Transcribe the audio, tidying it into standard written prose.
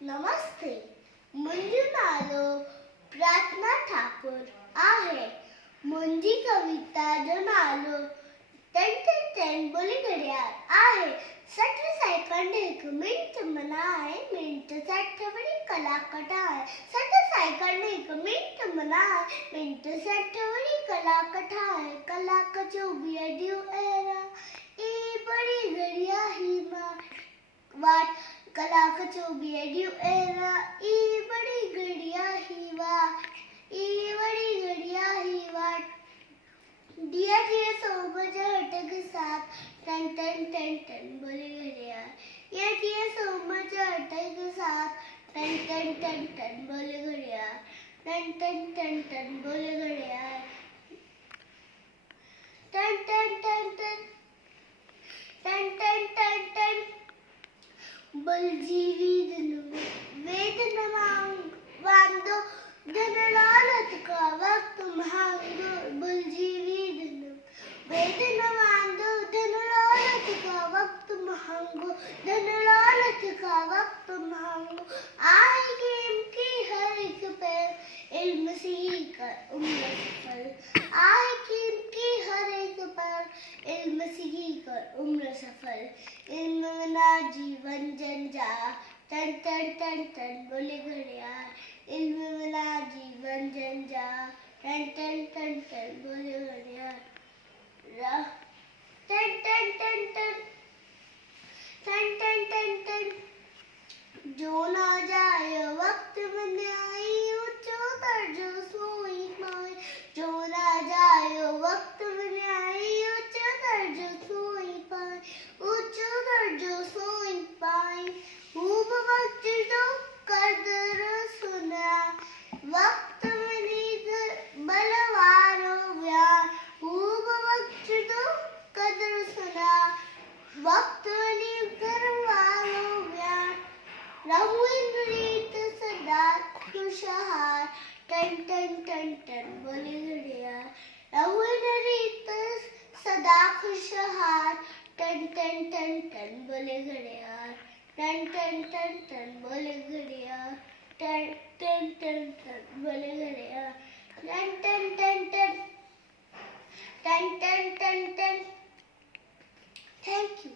नमस्ते, मुंहिंजो नालो प्रार्थना ठाकुर आहे। मुंहिंजी कविता जो नालो 10 बोली घड़ियाल आहे। 60 सेकंड 1 मिनट मनाए, मिनट 60 बड़ी कलाक ठाए। 60 सेकंड 1 मिनट मनाए, मिनट 60 बड़ी कलाक ठाए। कलाक 24 ॾियो एरा, ई बड़ी घड़िया ही वाट। कलाक 24 ॾियो एरा, ई बड़ी घड़िया ही वाट, ई बड़ी घड़िया ही वाट। दिया दिया सो बजे हटक साथ, टन टन टन टन बोले घड़ियाल। ये दिया सो बजे हटक साथ, टन टन टन टन बोले घड़ियाल। टन टन टन टन बोले घड़ियाल। टन टन टन टन टन टन टन टन बलजीवी वेदन वांदो धन लालच का वक्त मांगो। बलजीवी वेदन वांदो धन लालच का वक्त मांगो। धन लालच का वक्त मांगो। आएगी इनकी हर एक पैर, इल्म सीखकर उम्र सफल। आएगी इनकी हर एक पैर, इल्म सीखकर उम्र सफल। इल्म बिना जीवन जंजा, टन टन टन टन बोले घड़ियाल। इल्म बिना जीवन जंजा, टन टन टन टन बोले घड़ियाल। टन टन टन टन टन टन टन टन जो ना जाए वक्त में आई, ऊंचो दर्जो सोई पाए। जो ना जाए वक्त में आई, ऊंचो दर्जो सोई पाए। ऊंचो दर्जो सोई पाए। खूब वक्त जो कदर सुना, वक्त में नींद बलवारो व्या। खूब वक्त जो कदर सुना, वक्त में नींद करवारो व्या। रहू इन रीत सदा खुशहाल, टन टन टन टन बोले घड़ियाल। रहू इन रीत सदा खुशहाल, टन टन टन टन बोले घड़ियाल। टन टन टन टन बोले घड़ियाल। टन टन टन टन बोले घड़ियाल। टन टन टन टन टन टन टन टन। Thank you.